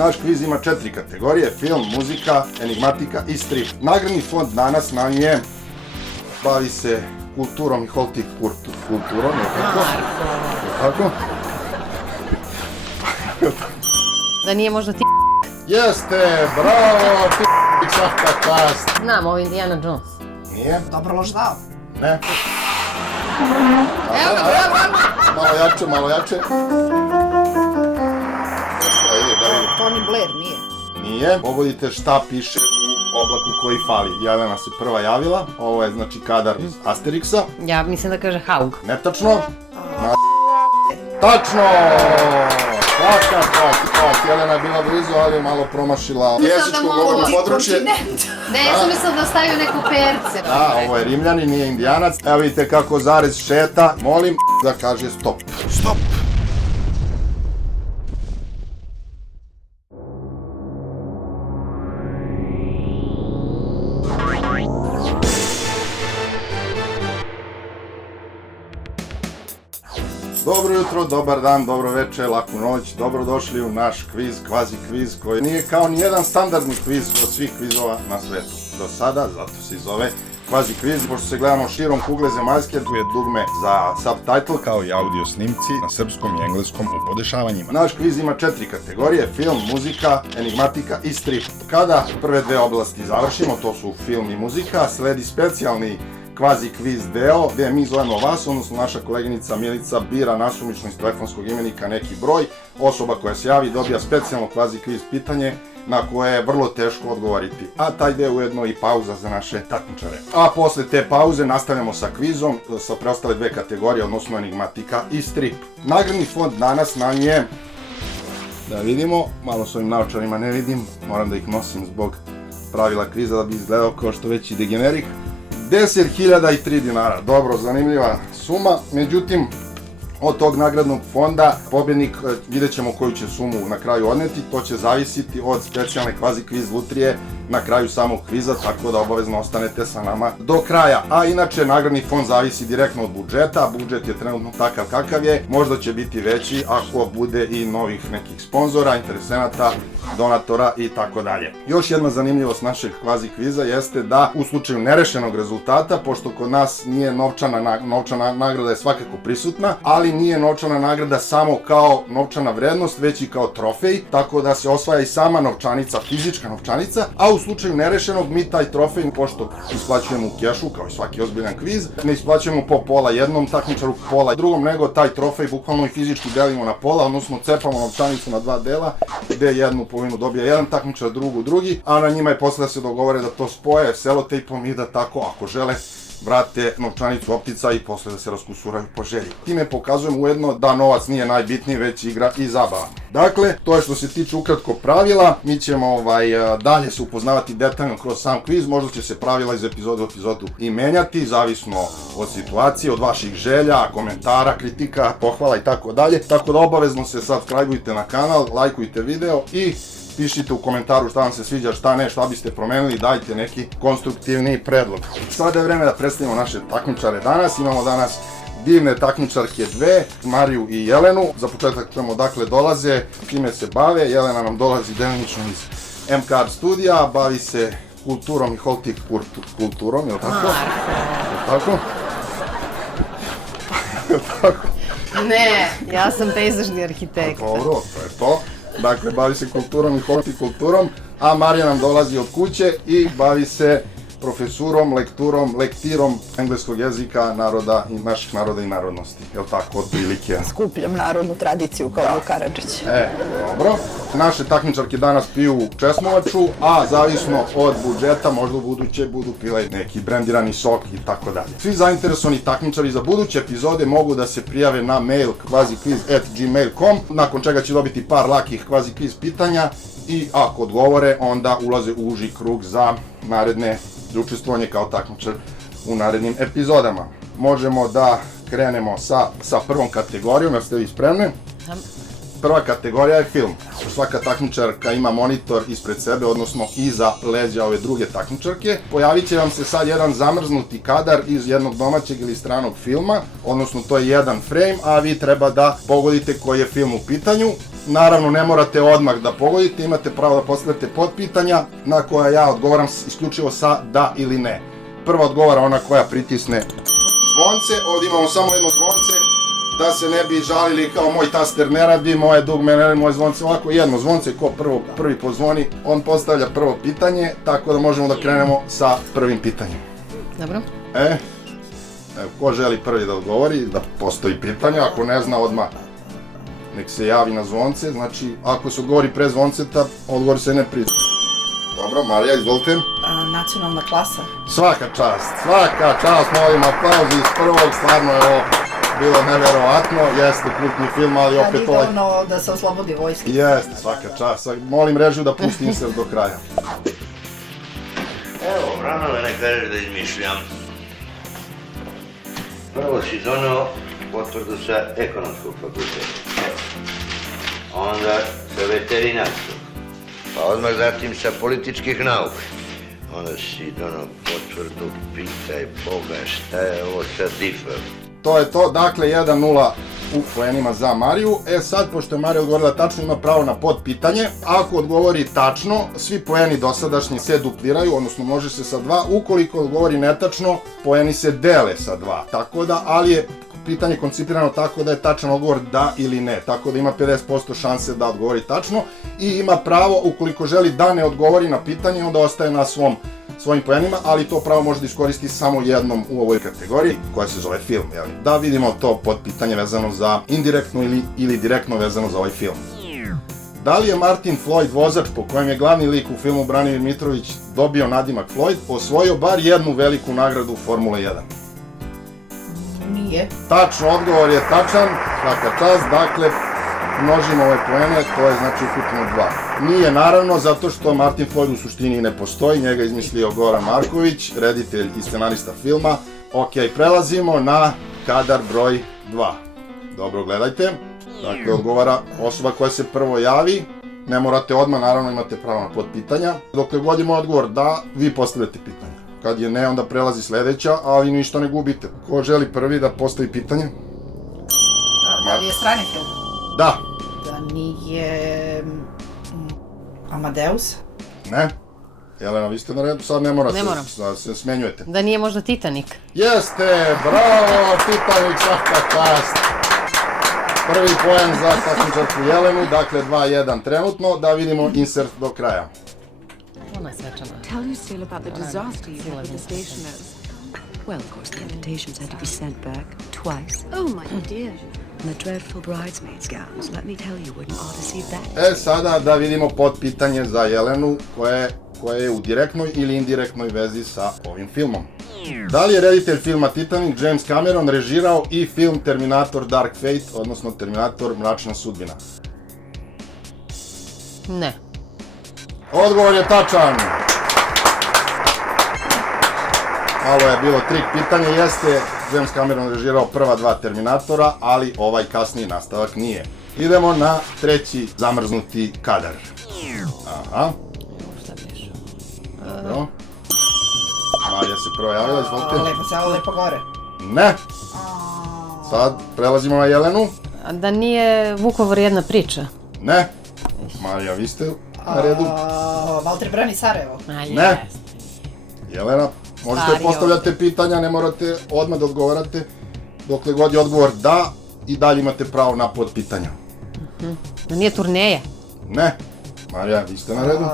Naš kviz ima 4 kategorije: film, muzika, enigmatika i strip. Nagradni fond danas nam je, bavi se kulturom i kulturom, je tako? Da nije možda ti... Jeste, bravo, ti svaka čast. Znam, ovo je Indiana Jones. Nije? Dobro loš dao. Ne. Evo ga, bravo! Malo jače. Ajde, da vidim. Tony Blair nije. Nije. Pogodite šta piše u oblaku koji fali. Jelena se prva javila. Ovo je znači kadar iz Asterixa. Ja mislim da kaže Haug. Netačno. Tačno! Svaka čast. Jelena je bila blizu, ali je malo promašila jezičko govorno područje. Ne, ja sam mislila da stavio neku perce. Da, ovo je Rimljanin, nije Indijanac. Evo vidite kako zarez šeta. Molim da kaže stop. Stop! Dobro jutro, dobar dan, dobro večer, laku noć, dobrodošli u naš kviz, kvazi kviz koji nije kao nijedan standardni kviz od svih kvizova na svetu do sada, zato se zove kvazi kviz, pošto se gledamo širom kugle zemaljske, tu je dugme za subtitle kao i audio snimci na srpskom i engleskom u podešavanjima. Naš kviz ima 4 kategorije: film, muzika, enigmatika i strip. Kada prve dve oblasti završimo, to su film i muzika, sledi specijalni kvazi kviz deo, gde mi zovemo vas, odnosno naša koleginica Milica bira nasumično iz telefonskog imenika neki broj. Osoba koja se javi dobija specijalno kvazi kviz pitanje na koje je vrlo teško odgovoriti. A taj deo ujedno i pauza za naše takmičare. A posle te pauze nastavljamo sa kvizom, sa preostale dve kategorije, odnosno enigmatika i strip. Nagradni fond danas nam je, da vidimo, malo s ovim naočarima ne vidim, moram da ih nosim zbog pravila kviza da bi izgledao kao što već i degenerik. 10.003 dinara, dobro, zanimljiva suma, međutim, od tog nagradnog fonda pobjednik, vidjet ćemo koju će sumu na kraju odneti, to će zavisiti od specijalne kvazi kviz lutrije na kraju samog kviza, tako da obavezno ostanete sa nama do kraja. A inače, nagradni fond zavisi direktno od budžeta, budžet je trenutno takav kakav je, možda će biti veći ako bude i novih nekih sponzora, interesenata, donatora i tako dalje. Još jedna zanimljivost našeg kvazi kviza jeste da u slučaju nerešenog rezultata, pošto kod nas nije novčana nagrada je svakako prisutna, ali nije novčana nagrada samo kao novčana vrednost, već i kao trofej, tako da se osvaja i sama novčanica, fizička novčanica, a u slučaju nerešenog mi taj trofej, pošto isplaćujemo u kešu, kao i svaki ozbiljan kviz, ne isplaćujemo po pola jednom takmičaru, pola drugom, nego taj trofej bukvalno i fizički delimo na pola, odnosno cepamo novčanicu na dva dela, gde jednu polovinu dobija jedan takmičar, drugi, a na njima je posle da se dogovore da to spoje selotejpom i da tako, ako žele, vrate novčanicu optica i posle da se raskusuraju po želji. Time pokazujemo ujedno da novac nije najbitniji, već igra i zabava. Dakle, to je što se tiče ukratko pravila, mi ćemo dalje se upoznavati detaljno kroz sam kviz, možda će se pravila iz epizode u epizodu i menjati, zavisno od situacije, od vaših želja, komentara, kritika, pohvala i tako dalje. Tako da obavezno se subscribeujte na kanal, lajkujte video i pišite u komentaru šta vam se sviđa, šta ne, šta biste promenili, dajte neki konstruktivni predlog. Sada je vreme da predstavimo naše takmičare danas. Imamo danas divne takmičarke dve, Mariju i Jelenu. Za početak čujemo odakle dolaze, kime se bave. Jelena nam dolazi delimično iz MKR studija, bavi se kulturom i kulturom, je li tako? Je li tako? Ne, ja sam pejzažni arhitekta. Dobro, to je to. Dakle, bavi se kulturom i hortikulturom, a Marija nam dolazi od kuće i bavi se profesurom, lektirom engleskog jezika naroda i naših naroda i narodnosti. Jel' tako, otprilike? Skupljam narodnu tradiciju kao Vuk Karadžić. Dobro. Naše takmičarke danas piju česmovaču, a zavisno od budžeta, možda u buduće budu pile neki brendirani sok i tako dalje. Svi zainteresovani takmičari za buduće epizode mogu da se prijave na mail kvazikviz@gmail.com, nakon čega će dobiti par lakih kvazi kviz pitanja i ako odgovore, onda ulaze u uži krug za naredne učestvovanje kao takmičar u narednim Prva kategorija je film. Svaka takmičarka ima monitor ispred sebe, odnosno iza leđa ove druge takmičarke. Pojavit će vam se sad jedan zamrznuti kadar iz jednog domaćeg ili stranog filma, odnosno to je jedan frame, a vi treba da pogodite koji je film u pitanju. Naravno, ne morate odmah da pogodite, imate pravo da postavljate podpitanja na koja ja odgovaram isključivo sa da ili ne. Prva odgovara ona koja pritisne zvonce, ovdje imamo samo jedno zvonce, da se ne bi žalili kao moj taster ne radi, moje dugme ne radi, moje zvonce, ovako jedno zvonce, ko prvi pozvoni, on postavlja prvo pitanje, tako da možemo da krenemo sa prvim pitanjem. Dobro. Evo, ko želi prvi da odgovori, da postoji pitanje, ako ne zna odmah nek se javi na zvonce, znači ako se odgovori pre zvonceta, odgovor se ne priznaje. Dobro, Marija, izvolite. Nacionalna klasa. Svaka čast, molim aplauz iz prvog, stvarno je ovo bilo neverovatno, jeste kultni film, ali opet Kad ide ono da se oslobodi vojske. Jeste, svaka čast, molim režiju da pusti insert do kraja. Evo, rano da ne kažeš da izmišljam. Prvo si donao potvrdu sa ekonomskog fakulteta, onda sa veterinarskog, pa odmah zatim sa političkih nauka. Onda si donao potvrdu, pitaj Boga šta je ovo sa DIFA. To je to, dakle 1-0 u poenima za Mariju. Sad, pošto je Marija odgovorila tačno, ima pravo na podpitanje. Ako odgovori tačno, svi poeni dosadašnji se dupliraju, odnosno može se sa 2. Ukoliko odgovori netačno, poeni se dele sa 2. Tako da, ali je pitanje koncipirano tako da je tačan odgovor da ili ne. Tako da ima 50% šanse da odgovori tačno i ima pravo, ukoliko želi da ne odgovori na pitanje, onda ostaje na svojim poenima, ali to pravo može da iskoristi samo jednom u ovoj kategoriji, koja se zove film. Da vidimo to podpitanje vezano za indirektno ili direktno vezano za ovaj film. Da li je Martin Floyd, vozač po kojem je glavni lik u filmu Branimir Mitrović dobio nadimak Floyd, osvojio bar jednu veliku nagradu Formule 1? Nije. Tačno, odgovor je tačan, svaka čast, dakle, množimo ove poene, to je znači ukupno 2. Nije naravno, zato što Martin Floyd u suštini ne postoji, njega je izmislio Goran Marković, reditelj i scenarista filma. Ok, prelazimo na kadar broj 2. Dobro, gledajte. Dakle, odgovara osoba koja se prvo javi. Ne morate odmah, naravno imate pravo na podpitanja. Dokle god ima odgovor da, vi postavljate pitanje. Kad je ne, onda prelazi sledeća, ali ništa ne gubite. Ko želi prvi da postavi pitanje? Da li je strani film? Da. Da nije... Amadeus? Ne. Jelena, vi ste na redu, sad ne morate, Ne moram. se smenjujete. Da nije možda Titanic. Jeste, bravo, Titanic, svaka čast. Prvi poen za takmičarku Jelenu, dakle 2-1 trenutno, da vidimo insert do kraja. Ona je svečana. Tell you still about the disaster you had with the stationers. Well, of course, the invitations had to be sent back twice. Oh, my dear. And the dreadful bridesmaids' gowns, let me tell you, wouldn't ought to see that. Sada da vidimo podpitanje za Jelenu, koje je u direktnoj ili indirektnoj vezi sa ovim filmom. Da li je reditelj filma Titanic James Cameron režirao i film Terminator Dark Fate, odnosno Terminator Mračna sudbina? Ne. Odgovor je tačan. Ovo je bilo trik pitanje, jeste James Cameron režirao prva 2 Terminatora, ali ovaj kasniji nastavak nije. Idemo na treći zamrznuti kadar. Aha. Šta biš? Dobro. Marija se prvo javila, izvolite. Lepo se, ovo lepo gore. Ne. Sad prelazimo na Jelenu. A da nije Vukovar jedna priča? Ne. Marija, vi ste na redu. Valter brani Sarajevo. Ne. Jelena, možete Stari postavljati pitanja, ne morate odmah da odgovarate. Dokle god je odgovor da, i dalje imate pravo na podpitanja. Da nije Turneja? Ne. Marija, vi ste na redu.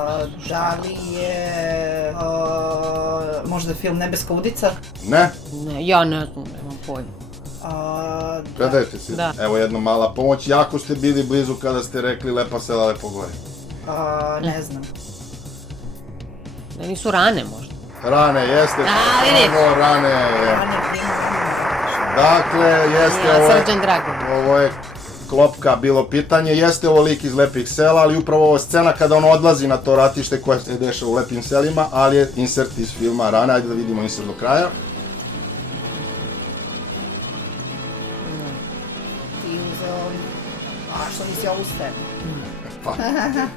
Da li je... možda film Nebeska udica? Ne. Ne, ja ne znam, nemam pojma. Predajte se. Da. Evo jedna mala pomoć. Jako ste bili blizu kada ste rekli Lepa sela, lepo gore. Ne znam. Da nisu Rane možda? Rane, jeste. vidi. Ovo Rane. Dakle, jeste Srđan Dragan. ovo je klopka bilo pitanje. Jeste ovo lik iz Lepih sela, ali upravo ovo scena kada on odlazi na to ratište koje se dešava u Lepim selima, ali je insert iz filma Rane. Ajde da vidimo insert do kraja. Što nisi ovo ustajem. Pa,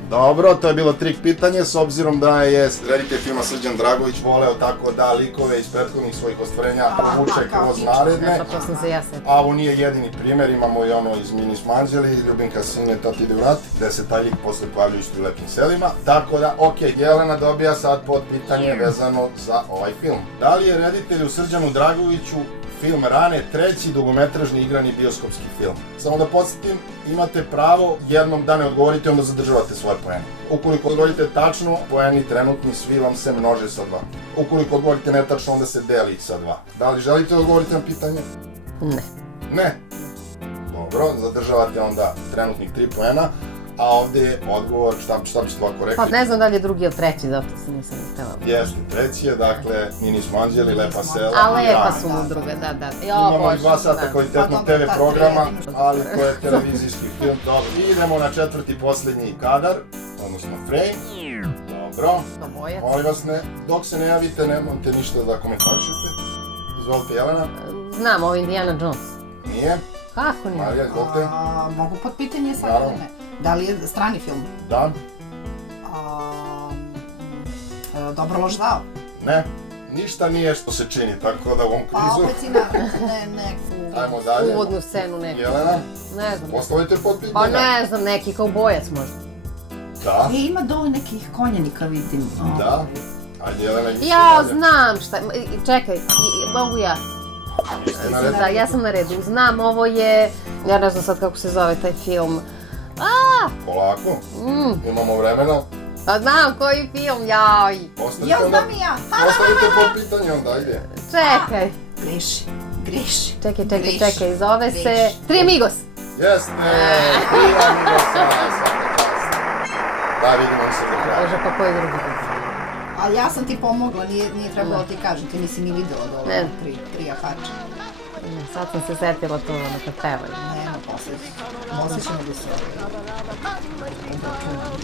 dobro, to je bilo trik pitanje, s obzirom da je reditelj filma Srđan Dragović voleo tako da likove iz prethodnih svojih ostvarenja povuče kroz naredne. Pa to sam se ja setila. A ovo nije jedini primjer, imamo i ono iz Minis Manđeli, Ljubinka sine, tati ide vrat, gde se taj lik posle pojavljaju isto u lepim selima. Tako da, okej, Jelena dobija sad pod pitanje vezano za ovaj film. Da li je reditelju Srđanu Dragoviću film Rane treći dugometražni igrani bioskopski film? Samo da podsjetim, imate pravo jednom da ne odgovorite, onda zadržavate svoje poene. Ukoliko odgovorite tačno, poeni trenutni svi vam se množe sa 2. Ukoliko odgovorite netačno, onda se deli sa 2. Da li želite da odgovorite na pitanje? Ne. Ne. Dobro, zadržavate onda trenutnih 3 poena, a ovdje je odgovor, šta biste ovako rekli? Pa ne znam da li je drugi ili treći, zato se nisam htjela. Jeste, treći je, dakle, Minis Manđeli, Lepa sela. A lepa Rane. su mu druge, da. Imamo i 2 sata kvalitetnog Pa dobro, TV tad programa, je. ali to je televizijski film. Dobro, idemo na 4. posljednji kadar, odnosno frame. Dobro, Obojac. molim vas ne, dok se ne javite, nemojte ništa da komentarišete. Izvolite, Jelena. Znam, ovo je Indiana Jones. Nije. Kako nije? Marija, izvolite. Mogu pod pitanje sad Naravno. ili ne? Da li je strani film? Da. Dobro loš dao. Ne. Ništa nije što se čini, tako da u ovom Pa kvizu. opet si na neku... Ajmo dalje. Uvodnu scenu neku. Jelena, Ne znam. postavite pod Pa pitanja. ne znam, neki kaubojac možda. Da. Ima dole nekih konjanika, vidim. Da. Ajde, Jelena, idite Ja dalje. znam šta, čekaj, mogu ja. Vi ste na redu. Da, ja sam na redu. Znam, ovo je, ja ne znam sad kako se zove taj film. Polako. Imamo vremena. Pa znam koji film, jaj. Postavite Jel onda. znam i ja? Postavite pod pitanje onda, ajde. Čekaj, Greši. čekaj, zove se Tri Amigos. Jeste! Tri Amigosa, svaka čast. Da, vidimo se do kraja. Bože, pa koji drugi film? Ali ja sam ti pomogla, nije trebalo ti kažem, ti nisi ni video od Ne. ovo tri jahača. Sad sam se setila to neka pevaju. Nema posle ćemo da se...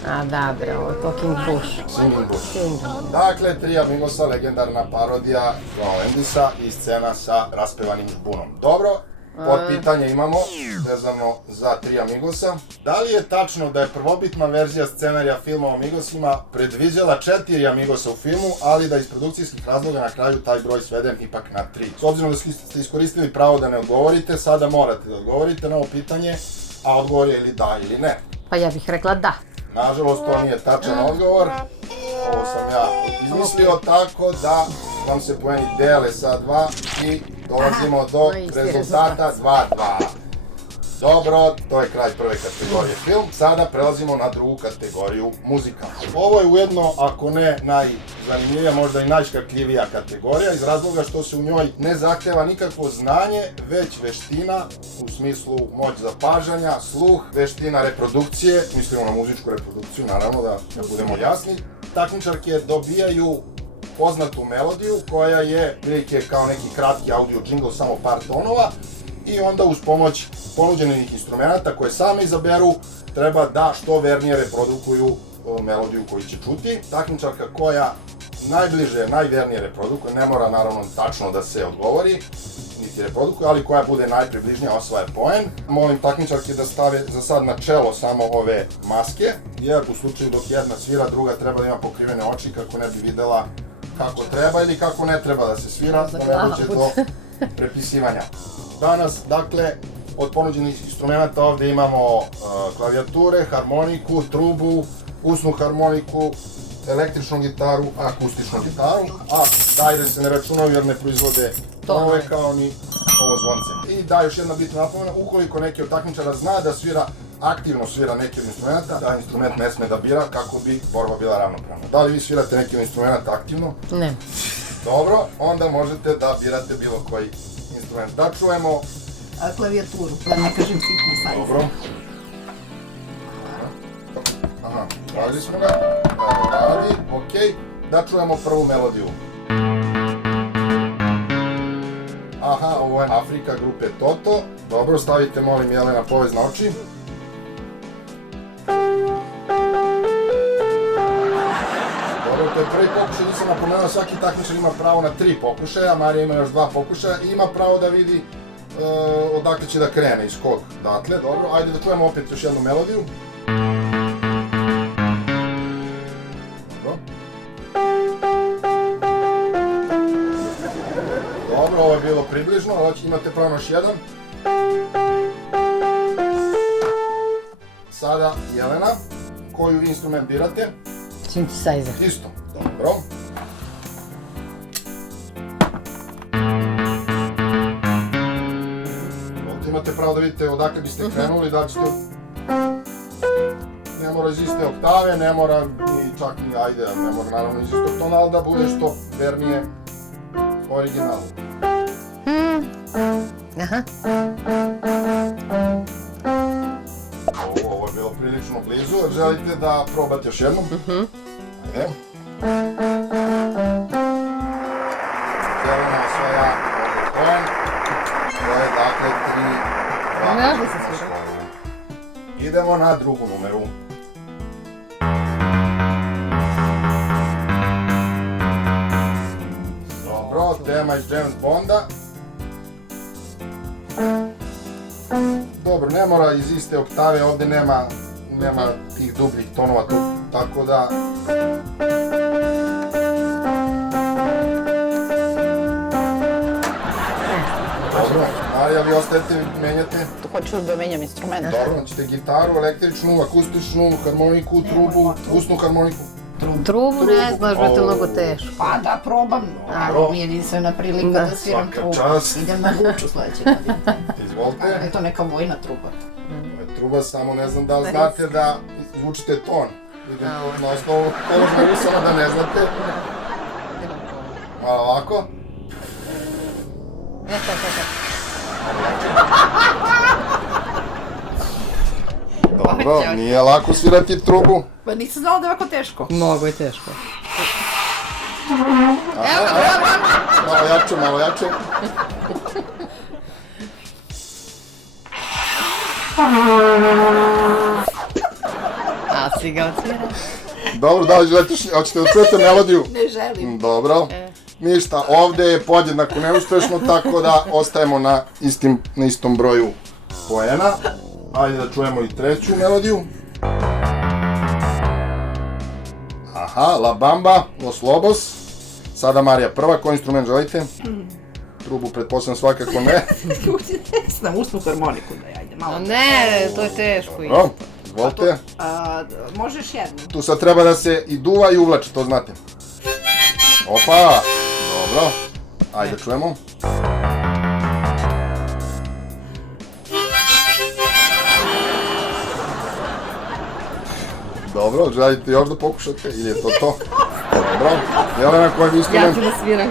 A da bre, ovo je Talking Bush. Singing Bush. Singing. Dakle, Tri Amigosa, legendarna parodija Johna Landisa i scena sa raspevanim žbunom. Dobro, pod pitanje imamo, vezano za Tri Amigosa. Da li je tačno da je prvobitna verzija scenarija filma o Amigosima predviđala 4 Amigosa u filmu, ali da iz produkcijskih razloga na kraju taj broj sveden ipak na 3? S obzirom da ste iskoristili pravo da ne odgovorite, sada morate da odgovorite na ovo pitanje, a odgovor je ili da ili ne. Pa ja bih rekla da. Nažalost, to nije tačan odgovor. Ovo sam ja izmislio tako da vam se poeni dele sa 2 i dolazimo do isti rezultata 2:2. Dobro, to je kraj prve kategorije film. Sada prelazimo na drugu kategoriju muzika. Ovo je ujedno, ako ne najzanimljivija, možda i najškakljivija kategorija iz razloga što se u njoj ne zahteva nikakvo znanje, već veština u smislu moć zapažanja, sluh, veština reprodukcije, mislimo na muzičku reprodukciju, naravno da budemo jasni. Takmičarke dobijaju poznatu melodiju koja je prilike kao neki kratki audio džingl, samo par tonova, i onda uz pomoć ponuđenih instrumenta koje same izaberu treba da što vernije reprodukuju melodiju koju će čuti. Takmičarka koja najbliže, najvernije reprodukuje, ne mora naravno tačno da se odgovori, niti reprodukuje, ali koja bude najpribližnija osvaja poen. Molim takmičarke da stave za sad na čelo samo ove maske, jer u slučaju dok jedna svira, druga treba da ima pokrivene oči kako ne bi videla kako treba ili kako ne treba da se svira, da ne dođe do prepisivanja. Danas, dakle, od ponuđenih instrumenta ovdje imamo klavijature, harmoniku, trubu, usnu harmoniku, električnu gitaru, akustičnu gitaru, a dajre se ne računaju jer ne proizvode tonove kao ni ovo zvonce. I da, još jedna bitna napomena, ukoliko neki od takmičara zna da aktivno svira neki od instrumenta, da instrument ne sme da bira kako bi borba bila ravnopravna. Da li vi svirate neki od instrumenta aktivno? Ne. Dobro, onda možete da birate bilo koji instrument. Da čujemo. Klavijaturu, da ne kažem sitno sajz. Dobro. Aha, radili smo ga. Evo radi, okej. Da čujemo prvu melodiju. Aha, ovo je Afrika grupe Toto. Dobro, stavite molim Jelena povez na oči. Dobro, to je prvi pokušaj, nisam napomenuo, svaki takmičar ima pravo na 3 pokušaja, Marija ima još 2 pokušaja i ima pravo da vidi odakle će da krene, iz kog datle, dobro. Ajde da čujemo opet još jednu melodiju. Dobro. Dobro, ovo je bilo približno, imate pravo još jedan. Sada Jelena, koju instrument birate? Synthesizer. Isto, dobro. Ovdje imate pravo da vidite odakle biste krenuli, da ćete... Ne mora iz iste oktave, ne mora ni čak ni, ajde, ne mora naravno iz istog tona, ali da bude što vernije originalu. Aha. Ovo je bilo prilično blizu, želite da probate još jednom? Ajde. Jelena osvaja ovdje poen. To je dakle 3-2. Može se svira. Idemo na drugu numeru. Dobro, tema iz James Bonda. Dobro, ne mora iz iste oktave, ovdje nema tih dubljih tonova, tako da... Dobro, Marija, vi ostajete, menjate? Tu hoću da menjam instrument. Dobro, ćete gitaru, električnu, akustičnu, harmoniku, trubu, usnu harmoniku. Trubu ne znaš, brate, mnogo teško. Pa da, probam. Dobro. Mi je jedinstvena prilika da sviram Svaka trubu. čast. Idem na Guču sledeće godine. Izvolite. Je to neka vojna truba. Truba, samo ne znam da li znate da izvučite ton. Vidim na osnovu položnog usana da ne znate. Malo ovako. Dobro, nije lako svirati trubu. Pa nisam znala da je ovako teško. Mnogo je teško. Malo jače, malo jače. A si ga odsvira? Dobro, da li želite, hoćete da čujete melodiju? Ne želim. Dobro. Ništa, ovdje je podjednako neuspešno, tako da ostajemo na istom broju poena. Ajde da čujemo i treću melodiju. Aha, La Bamba, Los Lobos. Sada Marija prva, koji instrument želite? Trubu pretpostavljam svakako ne. Ne znam, usnu harmoniku da je, ajde, malo. Ne, to je teško. Dobro, izvolite. Možeš jednu. Tu sad treba da se i duva i uvlači, to znate. Opa, dobro. Ajde čujemo. Dobro, želite još da pokušate ili je to to? Dobro. Jelena, koji Ja instrument? ću da sviram.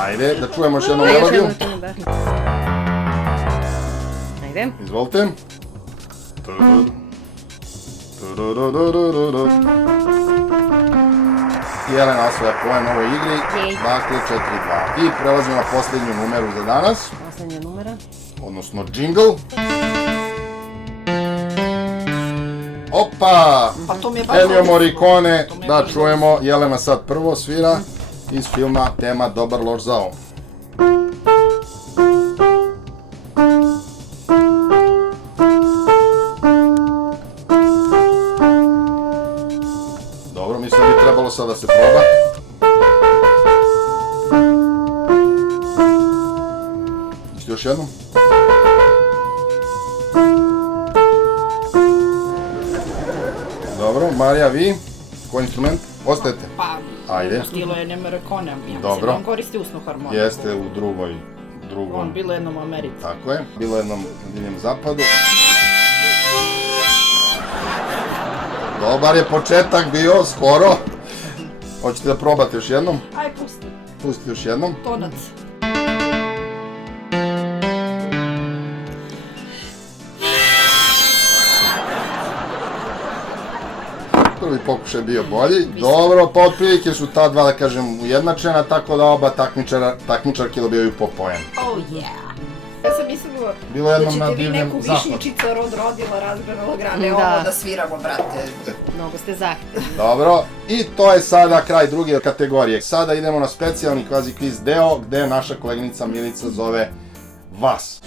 Ajde, da čujemo još jednu Još melodiju. jedno ćemo da. Ajde. Izvolite. Jelena osvaja poen u ovoj igri, dakle 4-2. I prelazimo na posljednju numeru za danas, Poslednja numera. odnosno jingle. Opa! Pa to mi je baš... Ennio Morricone, da čujemo, Jelena sad prvo svira iz filma tema Dobar loš zao. Dobro, mislim da bi trebalo sad da se proba. Isto još jednom. Dobro, Marija, vi? Koji instrument? Ostajete? Pa, Ajde. stilo je Morricone, ja Dobro. mislim, on koristi usnu harmoniku. Jeste u drugom. On bilo jednom u Americi. Tako je, bilo je jednom na Divljem zapadu. Dobar je početak bio, skoro. Hoćete da probate još jednom? Aj, pusti. Pustite još jednom. Tonac. Prvi pokušaj bio bolji. Dobro, pa otprilike su ta dva, da kažem, ujednačena, tako da oba takmičarke dobijaju po poen. Oh yeah. Ja sam mislila Bilo da jednom na ćete vi Divljem neku zapadu. višnjičicu rodila, razgranula grane, Da. ovo da sviramo, brate. Mnogo ste zahtjevni. Dobro, i to je sada kraj druge kategorije. Sada idemo na specijalni kvazi kviz deo gde naša koleginica Milica zove vas.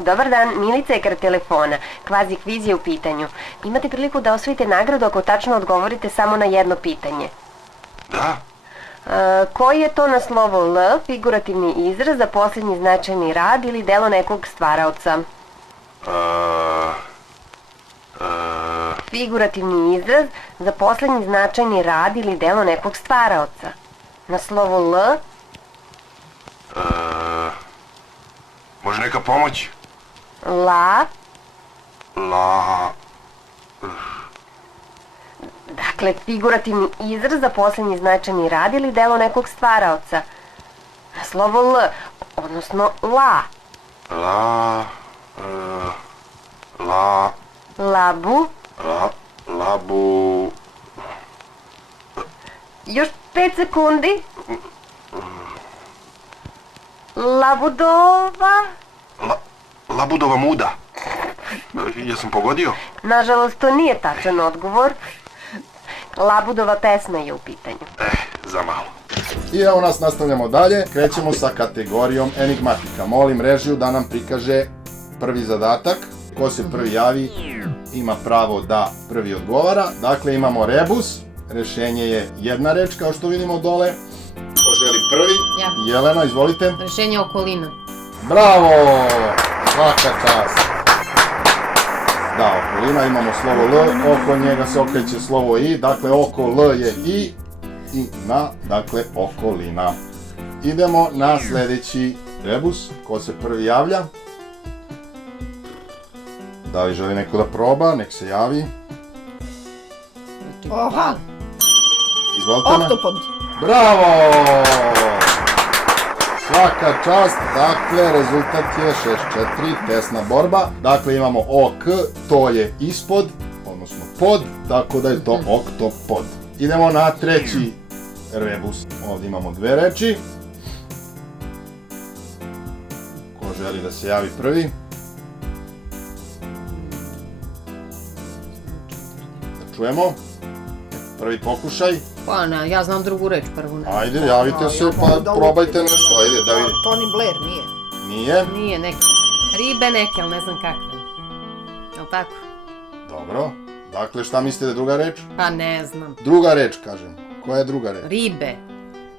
Dobar dan, Milica je kraj telefona. Kvazi kviz je u pitanju. Imate priliku da osvojite nagradu ako tačno odgovorite samo na jedno pitanje. Da? Koji je to na slovo L figurativni izraz za posljednji značajni rad ili delo nekog stvaraoca? Figurativni izraz za posljednji značajni rad ili delo nekog stvaraoca. Na slovo L. Može neka pomoć? La. La... Dakle, figurativni izraz za posljednji značajni rad ili delo nekog stvaraoca. Na slovo L, odnosno la. La... La... Labu. Labu... Još 5 sekundi. Labudova. Labudova muda. Jesam pogodio? Nažalost, to nije tačan odgovor. Labudova pesma je u pitanju. Za malo. I evo nas, nastavljamo dalje. Krećemo sa kategorijom enigmatika. Molim režiju da nam prikaže prvi zadatak. Ko se prvi javi ima pravo da prvi odgovara. Dakle, imamo rebus. Rešenje je jedna reč, kao što vidimo dole. Ko želi prvi? Ja. Jelena, izvolite. Rešenje okolina. Bravo! Svaka čast. Da, okolina, imamo slovo L, oko njega se okreće slovo I, dakle oko L je I na, dakle, okolina. Idemo na sljedeći rebus, ko se prvi javlja. Da li želi neko da proba, nek se javi. Oha, Izvolite me. oktopod. Bravo! Svaka čast, dakle, rezultat je 6-4, tesna borba. Dakle, imamo OK, to je ispod, odnosno pod, tako da je to oktopod. Idemo na treći rebus. Ovdje imamo dve reči. Ko želi da se javi prvi? Da čujemo. Prvi pokušaj. Pa ne, ja znam drugu reč prvu. Ne. Ajde, javite se pa probajte nešto. Ajde, da vidim. Tony Blair, nije. Nije? Nije neke. Ribe neke, ali ne znam kakve. Jel tako? Dobro. Dakle, šta mislite da je druga reč? Pa ne znam. Druga reč, kažem. Koja je druga reč? Ribe.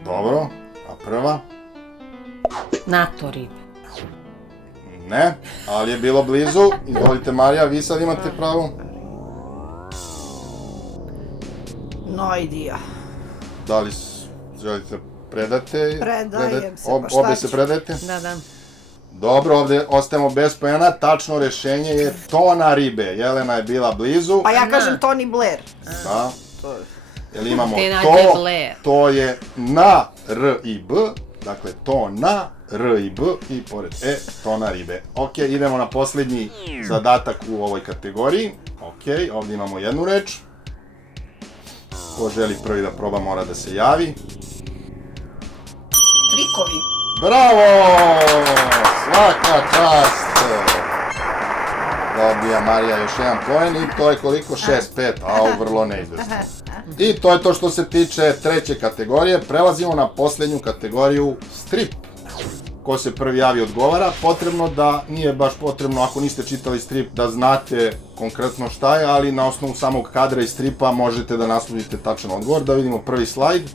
Dobro. A prva? NATO ribe. Ne, ali je bilo blizu. Izvolite, Marija, vi sad imate pravo. No idea. Da li želite predate? Predajem se, pa šta Obe se ću? predajete? Da. Dobro, ovdje ostajemo bez pojena. Tačno rešenje je tona ribe. Jelena je bila blizu. Pa ja kažem Tony Blair. Da. Jer imamo Te nađe to, Blair. to je na R i B. Dakle, to na R i B i pored E, tona ribe. Ok, idemo na posljednji zadatak u ovoj kategoriji. Ok, ovdje imamo jednu reč. Ko želi prvi da proba mora da se javi. Trikovi. Bravo! Svaka čast! Dobija Marija još jedan poen i to je koliko? 6-5, a vrlo neizvesno. I to je to što se tiče treće kategorije. Prelazimo na posljednju kategoriju strip. Ko se prvi javi odgovara, potrebno da, nije baš potrebno ako niste čitali strip da znate konkretno šta je, ali na osnovu samog kadra i stripa možete da naslutite tačan odgovor. Da vidimo prvi slajd.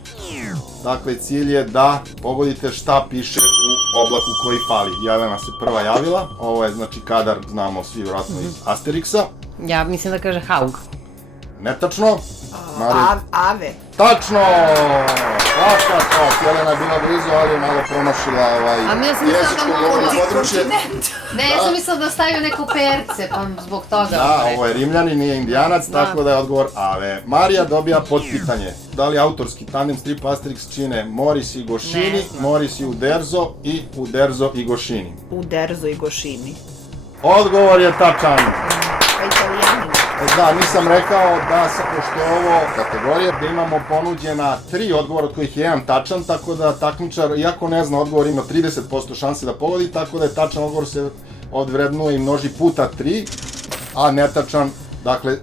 Dakle, cilj je da pogodite šta piše u oblaku koji fali. Jelena se prva javila, ovo je znači kadar, znamo svi vjerojatno iz Asterixa. Ja mislim da kaže Haug. Netačno. Marija. Ave. Tačno! Svaka čast, Jelena je bila blizu, ali je malo promašila A mi ja sam mislila da jezičko mogu govorno područje. Ne, ja sam mislila da stavio neko perce, pa zbog toga. Da, ovo je Rimljanin, nije Indijanac, tako da je odgovor Ave. Marija dobija potpitanje. Da li autorski tandem strip Asterix čine Moris i Goscinny, Ne znam. Moris i Uderzo i Uderzo i Goscinny? Uderzo i Goscinny. Odgovor je tačan. Pa Italijanin. Da, nisam rekao da pošto je ovo kategorija gdje imamo ponuđena 3 odgovora od kojih je jedan tačan, tako da takmičar, iako ne zna odgovor, ima 30% šanse da pogodi, tako da je tačan odgovor se odvrednuje i množi puta 3, a netačan, dakle,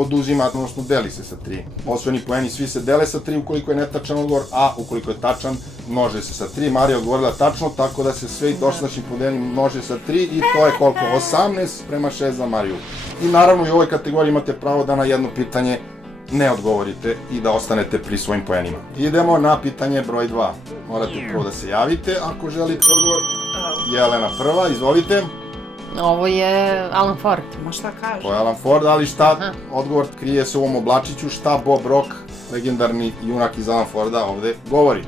oduzima, odnosno deli se sa 3. Osvojeni poeni svi se dele sa 3 ukoliko je netačan odgovor, a ukoliko je tačan, množe se sa 3. Marija je odgovorila tačno, tako da se sve dosadašnji poeni množe sa 3 i to je koliko? 18:6 za Mariju. I naravno i u ovoj kategoriji imate pravo da na jedno pitanje ne odgovorite i da ostanete pri svojim poenima. Idemo na pitanje broj 2. Morate prvo da se javite ako želite odgovor. Jelena prva, izvolite. Ovo je Alan Ford. Ma šta kaže? To je Alan Ford, ali šta odgovor krije se u ovom oblačiću, šta Bob Rock, legendarni junak iz Alan Forda, ovde govori.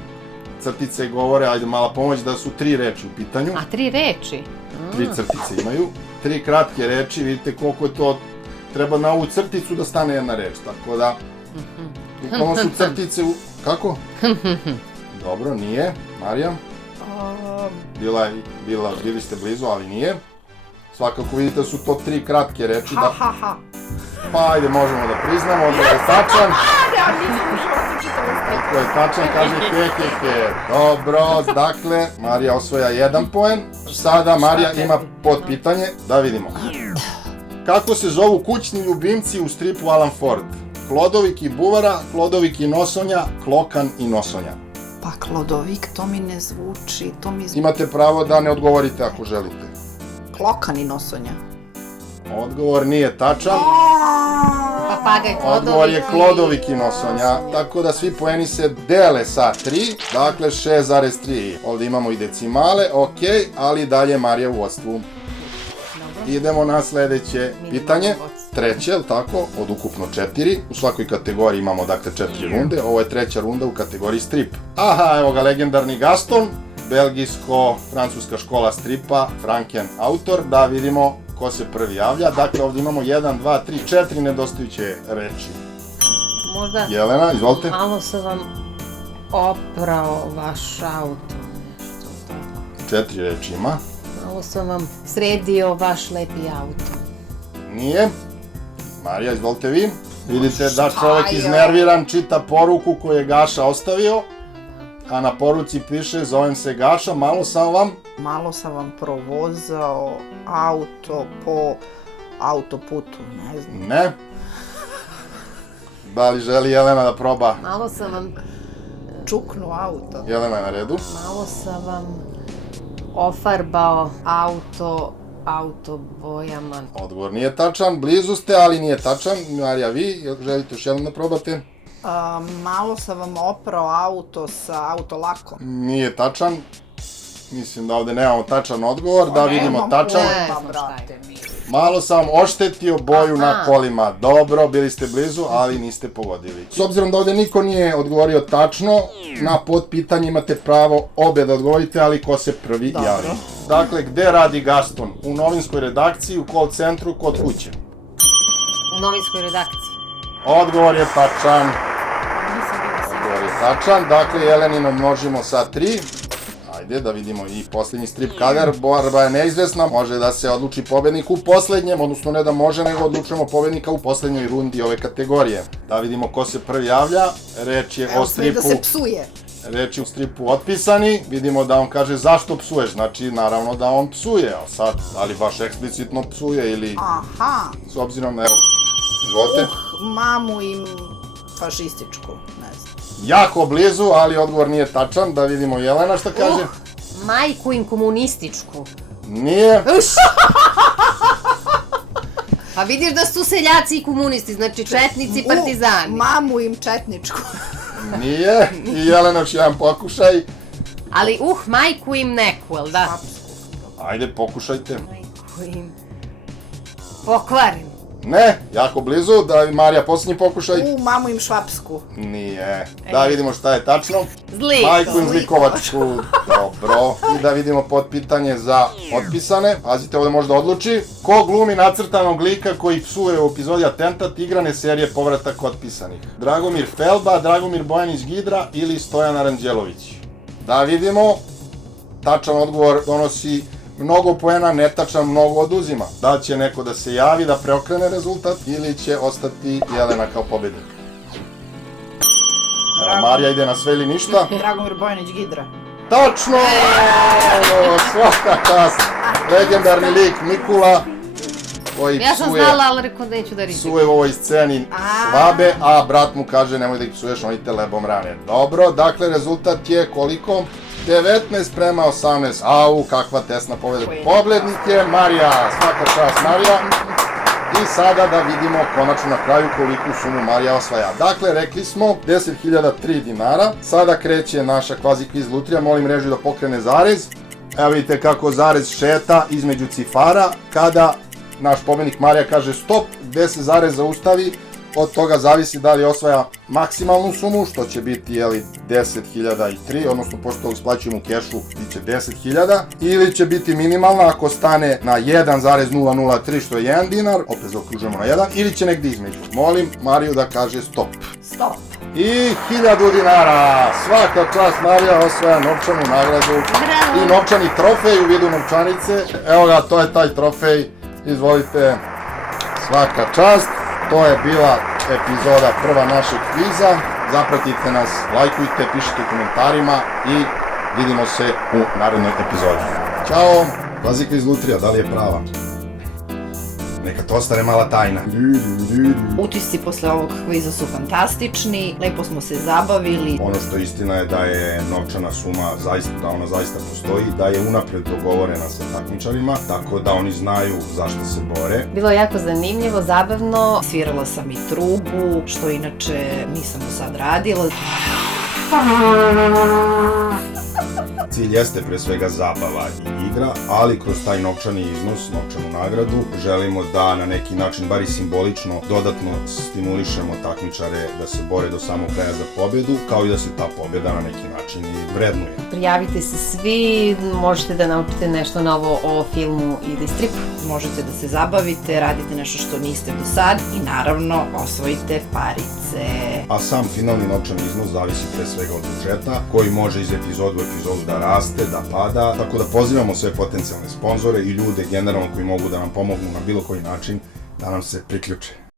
Crtice govore, ajde mala pomoć, da su 3 reči u pitanju. A 3 reči? 3 crtice imaju. 3 kratke reči, vidite koliko je to, treba na ovu crticu da stane jedna reč, tako da... Bukvalno su crtice u... Kako? Dobro, nije. Marija? Bili ste blizu, ali nije. Svakako vidite da su to 3 kratke reči. Pa ajde, možemo da priznamo, odgovor je tačan. Ako je tačan, kaže he. Dobro, dakle, Marija osvoja 1 poen. Sada Marija ima potpitanje, da vidimo. Kako se zovu kućni ljubimci u stripu Alan Ford? Klodovik i Buvara, Klodovik i Nosonja, Klokan i Nosonja. Pa Klodovik, to mi ne zvuči, to mi zvuči... Imate pravo da ne odgovorite ako želite. Klokan i Nosonja. Odgovor nije tačan. Papagaj Klodovik. Odgovor je Klodovik i Nosonja, tako da svi poeni se dele sa 3, dakle 6,3. Ovdje imamo i decimale, ok, ali dalje Marija u vodstvu. Idemo na sledeće pitanje, treće, je tako, od ukupno 4. U svakoj kategoriji imamo, dakle, 4 runde. Ovo je 3. runda u kategoriji strip. Aha, evo ga, legendarni Gaston, belgijsko-francuska škola stripa, Franken autor. Da vidimo ko se prvi javlja. Dakle, ovdje imamo 1, 2, 3, 4 nedostajuće reči. Možda... Jelena, izvolite. Malo sam vam oprao vaš auto, nešto tako. 4 reči ima. Malo sam vam sredio vaš lepi auto. Nije. Marija, izvolite vi. Vidite da čovjek iznerviran čita poruku koju je Gaša ostavio, a na poruci piše zovem se Gaša, Malo sam vam provozao auto po autoputu, ne znam. Ne. Da li želi Jelena da proba? Malo sam vam... Čuknu auto. Jelena je na redu. Malo sam vam ofarbao auto bojama. Odgovor nije tačan, blizu ste, ali nije tačan. Marija, vi želite još jednom da probate? Malo sam vam oprao auto sa autolakom. Nije tačan. Mislim da ovde nemamo tačan odgovor, da vidimo tačan. Malo sam oštetio boju na kolima. Dobro, bili ste blizu, ali niste pogodili. S obzirom da ovde niko nije odgovorio tačno, na potpitanje imate pravo obe da odgovorite, ali ko se prvi javi. Dakle, gde radi Gaston? U novinskoj redakciji, u call centru, kod kuće? U novinskoj redakciji. Odgovor je tačan. Dakle, Jelenino množimo sa 3. Ajde da vidimo i posljednji strip kadar. Borba je neizvesna, može da se odluči pobednik u posljednjem, odnosno ne da može, nego odlučujemo pobednika u posljednjoj rundi ove kategorije. Da vidimo ko se prvi javlja. Reč je o stripu... Evo, da se psuje. Reč je u stripu Otpisani. Vidimo da on kaže zašto psuješ, znači naravno da on psuje, a sad, da li baš eksplicitno psuje ili... Aha. S obzirom na, evo, izvolite. Mamu im fašističku, ne znam. Jako blizu, ali odgovor nije tačan. Da vidimo Jelena šta kaže. Majku im komunističku. Nije. Pa vidiš da su seljaci i komunisti, znači četnici i partizani. Mamu im četničku. Nije. I Jelena još jedan pokušaj. Ali majku im neku, jel da? Ajde, pokušajte. Majku im pokvarim. Ne, jako blizu. Da Marija, posljednji pokušaj. Mamu im švapsku. Nije. Da vidimo šta je tačno. Zliko. Majku im zlikovačku. Dobro. I da vidimo potpitanje za Otpisane. Pazite, ovdje možda odluči. Ko glumi nacrtanog lika koji psuje u epizodi Atentat igrane serije Povratak Otpisanih? Dragomir Felba, Dragomir Bojanić Gidra ili Stojan Aranđelović? Da vidimo. Tačan odgovor donosi mnogo poena, netačan mnogo oduzima. Da li će neko da se javi, da preokrene rezultat ili će ostati Jelena kao pobednik? Evo, Marija ide na sve ili ništa. Dragomir Bojanić Gidra. Tačno! Svaka čast! Legendarni lik Mikula koji Ja sam psuje, znala, ali rekao neću da ričem. psuje u ovoj sceni švabe, a brat mu kaže nemoj da ih psuješ, oni te lebom rane. Dobro, dakle rezultat je koliko? 19:18. Au, kakva tesna pobjeda. Pobednik je Marija, svaka čast Marija. I sada da vidimo konačno na kraju koliku sumu Marija osvaja. Dakle, rekli smo 10.003 dinara. Sada kreće naša kvazi kviz lutrija. Molim režiju da pokrene zarez. Evo vidite kako zarez šeta između cifara. Kada naš pobednik Marija kaže stop, gde se zarez zaustavi, od toga zavisi da li osvaja maksimalnu sumu, što će biti 10.003, odnosno pošto isplaćujemo u kešu, bit će 10.000, ili će biti minimalna ako stane na 1,003, što je 1 dinar, opet zaokružujemo na 1, ili će negdje između. Molim Mariju da kaže stop. Stop. I 1000 dinara! Svaka čast Marija osvaja novčanu nagradu i novčani trofej u vidu novčanice. Evo ga, to je taj trofej. Izvolite, svaka čast. To je bila epizoda prva našeg kviza. Zapratite nas, lajkujte, pišite u komentarima i vidimo se u narednoj epizodi. Ćao! Kvazi kviz lutrija, da li je prava? Neka to ostane mala tajna. Utisci posle ovog kviza su fantastični, lepo smo se zabavili. Ono što je istina je da je novčana suma zaista, da ona zaista postoji, da je unapred dogovorena sa takmičarima, tako da oni znaju zašto se bore. Bilo je jako zanimljivo, zabavno. Svirala sam i trubu, što inače nisam do sad radila. Cilj jeste pre svega zabava i igra, ali kroz taj novčani iznos, novčanu nagradu, želimo da na neki način, bar i simbolično, dodatno stimulišemo takmičare da se bore do samog kraja za pobjedu, kao i da se ta pobjeda na neki način i vrednuje. Prijavite se svi, možete da naučite nešto novo o filmu ili stripu. Možete da se zabavite, radite nešto što niste do sad i naravno osvojite parice. A sam finalni novčani iznos zavisi pre svega od budžeta, koji može iz epizodu u epizodu da raste, da pada, tako da pozivamo sve potencijalne sponzore i ljude generalno koji mogu da nam pomognu na bilo koji način da nam se priključe.